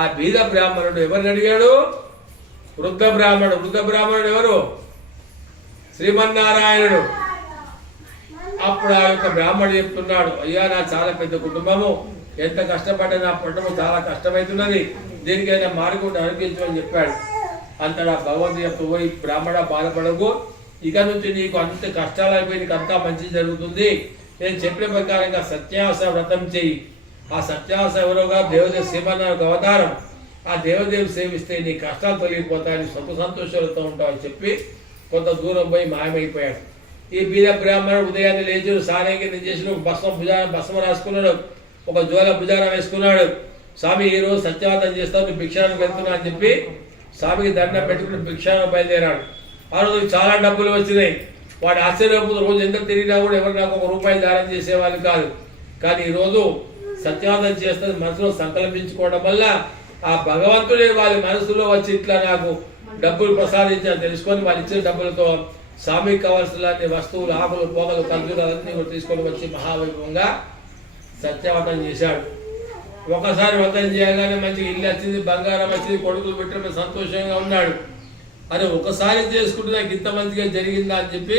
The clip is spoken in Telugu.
ఆ బీద బ్రాహ్మణుడు ఎవరిని అడిగాడు? వృద్ధ బ్రాహ్మణుడు ఎవరు? శ్రీమన్నారాయణుడు. అప్పుడు ఆ యొక్క బ్రాహ్మణుడు చెప్తున్నాడు, అయ్యా నా చాలా పెద్ద కుటుంబము, ఎంత కష్టపడ్డా నా కుటుంబం చాలా కష్టమవుతున్నది, దీనికైనా మార్గం అనిపించమని చెప్పాడు. అంతటా భగవంతుడు చెప్తూ, ఈ బ్రాహ్మణ బాధపడకు, ఇక నుంచి నీకు అంత కష్టాలు అయిపోయి నీకు అంతా మంచి జరుగుతుంది. నేను చెప్పిన ప్రకారంగా సత్యాస వ్రతం చెయ్యి. ఆ సత్యాస ఎవరోగా దేవదేవ శ్రీమన్నారాయణ అవతారం. ఆ దేవదేవుడు సేవిస్తే నీ కష్టాలు తొలగిపోతాయని సుఖ సంతోషాలతో ఉంటావని చెప్పి కొంత దూరం పోయి మాయమైపోయాడు. ఈ బీద బ్రాహ్మణుడు ఉదయాన్నే లేచి సారేంగి చేసిన భస్మ రాసుకున్నాడు, ఒక జోల భుజాన వేసుకున్నాడు. స్వామి ఈ రోజు సత్యావతం చేస్తావు, నువ్వు భిక్షానికి వెళ్తున్నా అని చెప్పి స్వామికి దండం పెట్టుకుని భిక్షానికి బయలుదేరాడు. ఆ రోజు చాలా డబ్బులు వచ్చినాయి. వాడు ఆశ్చర్యపోతూ రోజు ఎంత తిరిగినా కూడా ఎవరు నాకు ₹1 దానం చేసేవాళ్ళు కాదు. కానీ ఈరోజు సత్యావతం చేస్తే మనసులో సంకల్పించుకోవడం వల్ల ఆ భగవంతుడే వాళ్ళ మనసులో వచ్చి ఇట్లా నాకు డబ్బులు ప్రసాదించాలని తెలుసుకొని వాళ్ళు ఇచ్చిన డబ్బులతో స్వామికి కావాల్సిన వస్తువులు, ఆకులు, పోగలు, ఖర్జూరాలన్నీ కూడా తీసుకొని వచ్చి మహావైభవంగా సత్యావతం చేశాడు. ఒకసారి వ్రతం చేయగానే మంచి ఇల్లు వచ్చింది, బంగారం వచ్చింది, కొడుకులు పెట్టడం సంతోషంగా ఉన్నాడు. అరే ఒకసారి చేసుకుంటే నాకు ఇంత మంచిగా జరిగిందా అని చెప్పి